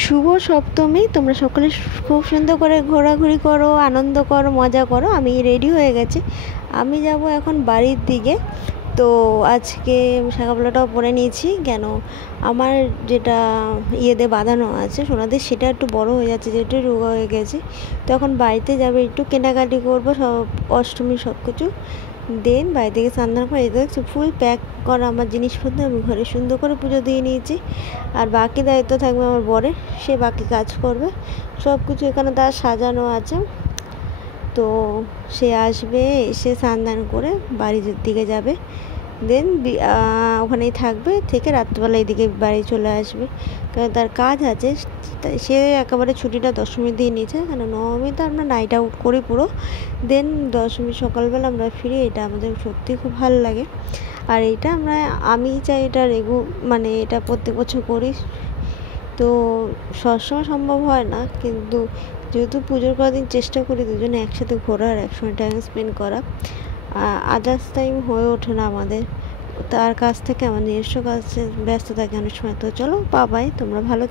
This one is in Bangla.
শুভ সপ্তমী। তোমরা সকলে খুব সুন্দর করে ঘোরাঘুরি করো, আনন্দ করো, মজা করো। আমি রেডি হয়ে গেছি, আমি যাব এখন বাড়ির দিকে। তো আজকে শাঁখাপোলাটাও পরে নিয়েছি, কেন আমার যেটা ইয়েতে বাঁধানো আছে সোনাদের, সেটা একটু বড় হয়ে যাচ্ছে, যেটা রোগা হয়ে গেছে। তখন বাড়িতে যাবে, একটু কেনাকাটি করবো সব অষ্টমীর সব কিছু। দেন বাড়ি থেকে স্নান করে এই দেখছি ফুল প্যাক করা আমার জিনিসপত্র, আমি ঘরে সুন্দর করে পুজো দিয়ে নিয়েছি। আর বাকি দায়িত্ব থাকবে আমার বরের, সে বাকি কাজ করবে। সব কিছু এখানে তার সাজানো আছে। তো সে আসবে, এসে স্নান করে বাড়ির দিকে যাবে। দেন ওখানেই থাকবে, থেকে রাত্রিবেলা এদিকে বাড়ি চলে আসবে, কারণ তার কাজ আছে। তাই সে একেবারে ছুটিটা দশমীর দিয়ে নিয়েছে, কারণ নবমীতে আমরা নাইট আউট করি পুরো। দেন দশমী সকালবেলা আমরা ফিরি, এটা আমাদের সত্যি খুব ভালো লাগে। আর এটা আমি চাই এটা মানে এটা প্রত্যেক বছর করি। তো সবসময় সম্ভব হয় না, কিন্তু যেহেতু পুজোর কদিন চেষ্টা করি দুজনে একসাথে ঘোরার, একসঙ্গে টাইম স্পেন্ড করা। আদার্স টাইম হয়ে ওঠে না আমাদের, তার কাছ থেকে আমার নিজস্ব কাজে ব্যস্ত থাকে অনেক সময়। তো চলো বাবাই, তোমরা ভালো